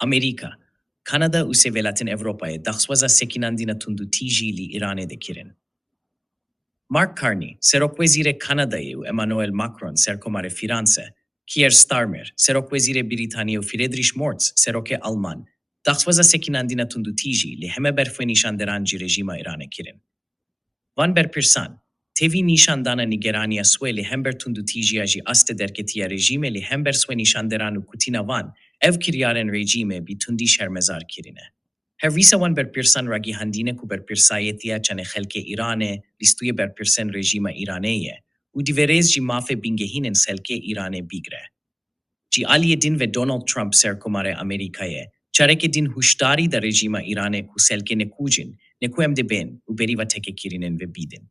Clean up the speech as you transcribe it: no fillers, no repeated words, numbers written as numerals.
Amerika, Kanada u Sevelatin Evropa'ya daxwaza sekinandina tundu tiji li İran'e de kirin. Mark Carney, Serokvezire Kanada'yı u Emmanuel Macron serkomare Firanse, Keir Starmer, Serokvezire Britanya u Friedrich Merz, Seroke Alman, daxwaza sekinandina tundu tiji li heme berfwe nishanderanji rejima İran'e kirin. Van berpirsan, tevi nishandana Nigerania swe li hember tundu tiji aji aste derketiya rejime li hember swe nishanderanu kutina van, ev kiryaren rejime bi tundi şermezar kirine. Her visa wan berpirsan ragi handine ku berpirsayetiya çane xelke İran'e, listuye berpirsen rejima İran'eye, u diverez ji mafe bingehinen selke İran'e bigre. Ji aliye din ve Donald Trump serkomare Amerika'ye, çareke din huştari da rejima İran'e ku selke ne kujin, ne ku em de ben, u beriva teke kirinen ve bidin.